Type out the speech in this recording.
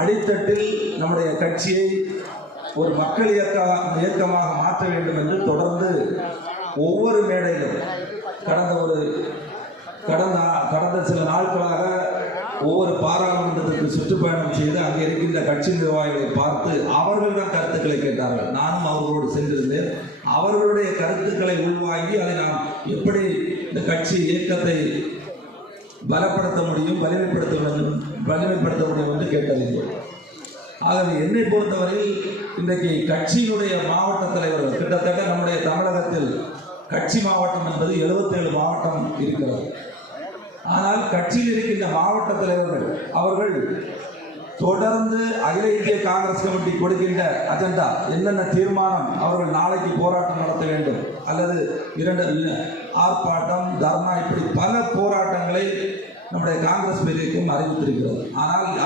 அடித்தட்டில் நம்முடைய கட்சியை ஒரு மக்கள் இயக்கமாக மாற்ற வேண்டும் என்று தொடர்ந்து ஒவ்வொரு மேடையிலும் கடந்த சில நாட்களாக ஒவ்வொரு பாராளுமன்றத்திற்கு சுற்றுப்பயணம் செய்து அங்கே இருக்கின்ற கட்சி நிர்வாகிகளை பார்த்து அவர்களிடம் கருத்துக்களை கேட்டார்கள். நானும் அவர்களோடு சென்றிருந்தேன். அவர்களுடைய கருத்துக்களை உள்வாங்கி அதை நாம் எப்படி இந்த கட்சி இயக்கத்தை பலப்படுத்த முடியும், வலிமைப்படுத்த முடியும் என்று கேட்டறிந்தோம். ஆகவே என்னை பொறுத்தவரையில் இன்றைக்கு கட்சியினுடைய மாவட்ட தலைவர்கள் கிட்டத்தட்ட நம்முடைய தமிழகத்தில் கட்சி மாவட்டம் என்பது 77 மாவட்டம் இருக்கிறது. ஆனால் கட்சியில் இருக்கின்ற மாவட்ட தலைவர்கள் அவர்கள் தொடர்ந்து அகில இந்திய காங்கிரஸ் கமிட்டி கொடுக்கின்ற அஜெண்டா என்னென்ன தீர்மானம், அவர்கள் நாளைக்கு போராட்டம் நடத்த வேண்டும் அல்லது 2 ஆர்ப்பாட்டம், தர்ணா, இப்படி பல போராட்டங்களை நம்முடைய காங்கிரஸ் பேரியக்கம் அறிவித்திருக்கிறது. ஆனால்